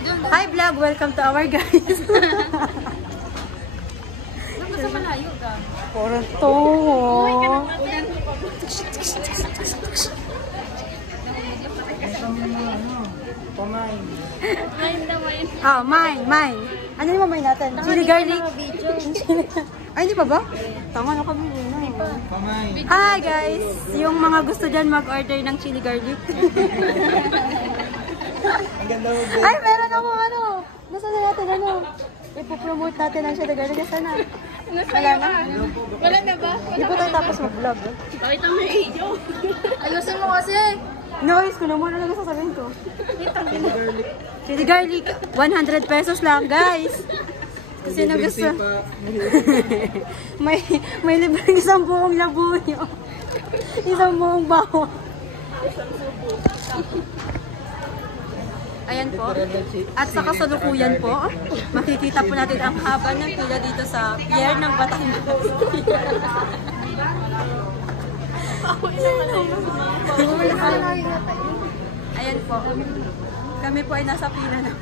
Hi vlog, welcome to our guys. Nasa malayo ka. Puro to. Pamain. Ayun na, ayun. Ah, mine. Ano yung mamay natin? Chili garlic. Ay, hindi pa ba? Tama na kami. Pamain. Hi guys! Yung mga gusto dyan mag-order ng chili garlic. Ang ganda mo, babe. Ay, meron ako ano. Nasa na natin ano. Ipopromote natin ang chili garlic. Nasa na? Wala na? Wala na ba? Hindi po tayo tapos mag-vlog. Pakita mo yung iyo. Ayusin mo kasi. Noise ko naman. Ano sasabihin ko? Chili garlic. 100 pesos lang, guys. Kasi na gusto. may libreng isang buong labuyo. Isang buong baho. Ayan po. At sa kasalukuyan po, makikita po natin ang haba ng pila dito sa Pier ng Batangas. Ayan po. Kami po ay nasa pila na.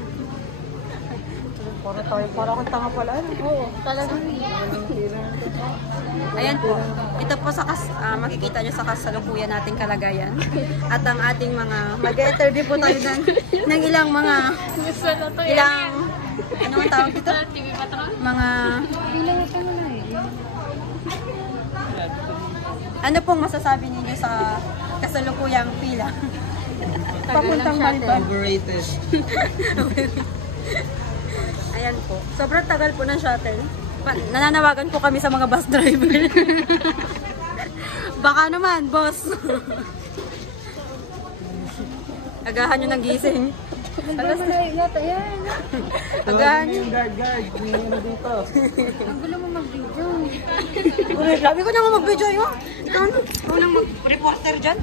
Para akong tanga pala. Oo, talagang. Ayan po. Ito po sa makikita nyo sa kasalukuyan nating kalagayan. At ang ating mga mag-interview po tayo ng ilang mga Gusto na to ilang ano ang tawag dito? TV pa to? Mga Bilang ito na eh. ano pong masasabi ninyo sa kasalukuyang pila? Papuntang Malta. Overrated. Ayan po. Sobrang tagal po ng shuttle. Nananawagan po kami sa mga bus driver. Baka naman, boss. Agahan nyo ng gising. Alas na yata yan. Agahan nyo. Yung guard. May ano dito. Ang gulo mo mag-video. Labi ko na mag-video yun. Ikaw nang mag-reporter dyan.